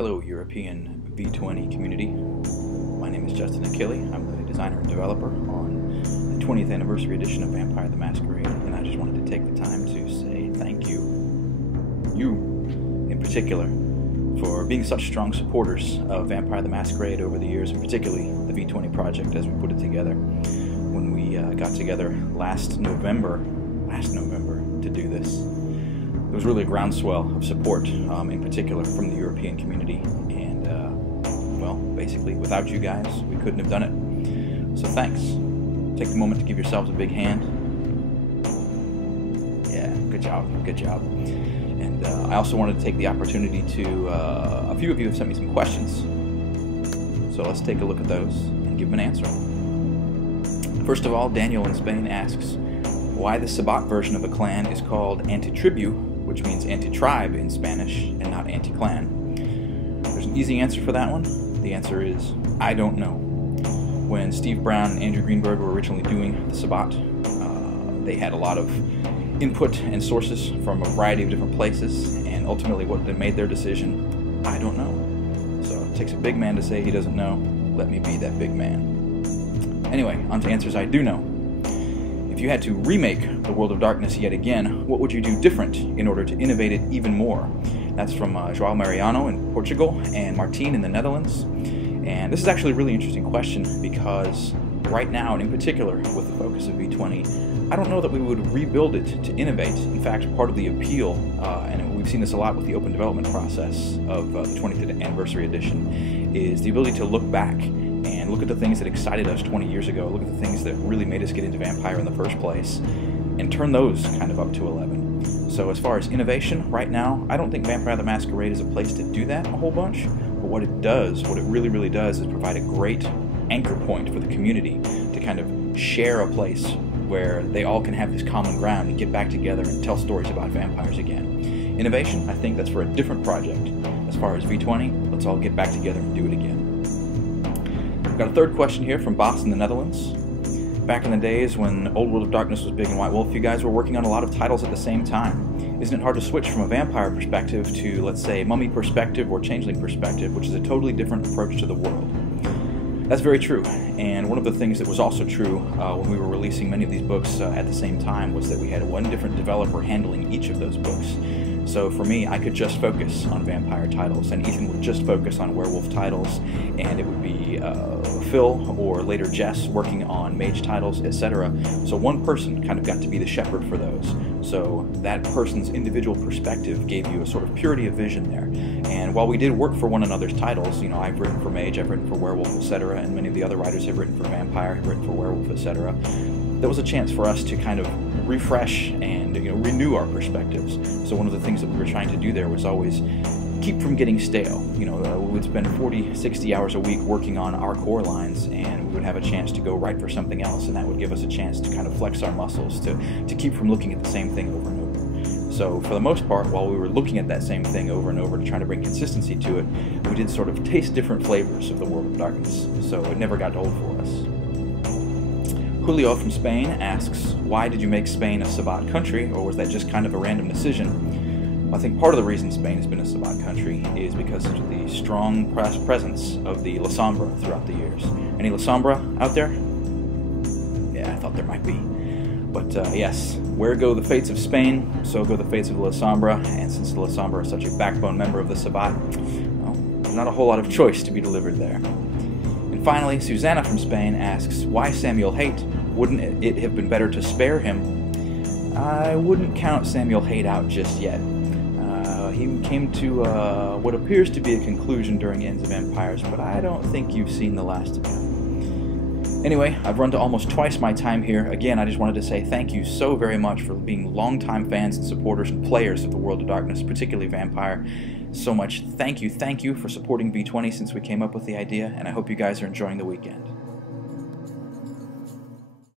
Hello European V20 community. My name is Justin Achilli. I'm the designer and developer on the 20th anniversary edition of Vampire the Masquerade, and I just wanted to take the time to say thank you. You, in particular, for being such strong supporters of Vampire the Masquerade over the years, and particularly the V20 project as we put it together. When we got together last November to do this, there was really a groundswell of support, in particular from the European community, and well, basically without you guys we couldn't have done it. So thanks. Take a moment to give yourselves a big hand. Yeah, good job. And I also wanted to take the opportunity to, a few of you have sent me some questions, so let's take a look at those and give them an answer. First of all, Daniel in Spain asks why the Sabbat version of a clan is called anti-tribu, which means anti-tribe in Spanish, and not anti-clan. There's an easy answer for that one. The answer is, I don't know. When Steve Brown and Andrew Greenberg were originally doing the Sabbat, they had a lot of input and sources from a variety of different places, and ultimately what they made their decision, I don't know. So it takes a big man to say he doesn't know. Let me be that big man. Anyway, on to answers I do know. If you had to remake the World of Darkness yet again, what would you do different in order to innovate it even more? That's from João Mariano in Portugal and Martin in the Netherlands. And this is actually a really interesting question because right now, and in particular with the focus of V20, I don't know that we would rebuild it to innovate. In fact, part of the appeal, and we've seen this a lot with the open development process of the 20th anniversary edition, is the ability to look back and look at the things that excited us 20 years ago, look at the things that really made us get into Vampire in the first place, and turn those kind of up to 11. So as far as innovation, right now, I don't think Vampire the Masquerade is a place to do that a whole bunch, but what it does, what it really does, is provide a great anchor point for the community to kind of share a place where they all can have this common ground and get back together and tell stories about vampires again. Innovation, I think that's for a different project. As far as V20, let's all get back together and do it again. We've got a third question here from Bas in the Netherlands. Back in the days when Old World of Darkness was big and White Wolf, you guys were working on a lot of titles at the same time. Isn't it hard to switch from a vampire perspective to, let's say, mummy perspective or changeling perspective, which is a totally different approach to the world? That's very true, and one of the things that was also true when we were releasing many of these books at the same time was that we had one different developer handling each of those books. So for me, I could just focus on vampire titles, and Ethan would just focus on werewolf titles, and it would be Phil or later Jess working on mage titles, etc. So one person kind of got to be the shepherd for those. So that person's individual perspective gave you a sort of purity of vision there. And while we did work for one another's titles, you know, I've written for mage, I've written for werewolf, etc., and many of the other writers have written for vampire, have written for werewolf, etc. There was a chance for us to kind of refresh and, you know, renew our perspectives. So one of the things that we were trying to do there was always keep from getting stale. You know, we would spend 40, 60 hours a week working on our core lines, and we would have a chance to go write for something else, and that would give us a chance to kind of flex our muscles to keep from looking at the same thing over and over. So for the most part, while we were looking at that same thing over and over to try to bring consistency to it, we did sort of taste different flavors of the World of Darkness, so it never got old for us. Julio from Spain asks, why did you make Spain a Sabbat country, or was that just kind of a random decision? Well, I think part of the reason Spain has been a Sabbat country is because of the strong presence of the La Sombra throughout the years. Any La Sombra out there? Yeah, I thought there might be. But yes, where go the fates of Spain, so go the fates of La Sombra, and since La Sombra is such a backbone member of the Sabbat, well, there's not a whole lot of choice to be delivered there. And finally, Susanna from Spain asks, why Samuel Haight? Wouldn't it have been better to spare him? I wouldn't count Samuel Haight out just yet. He came to what appears to be a conclusion during Ends of Empires, but I don't think you've seen the last of him. Anyway, I've run to almost twice my time here. Again, I just wanted to say thank you so very much for being longtime fans and supporters and players of the World of Darkness, particularly Vampire. So much thank you for supporting V20 since we came up with the idea, and I hope you guys are enjoying the weekend.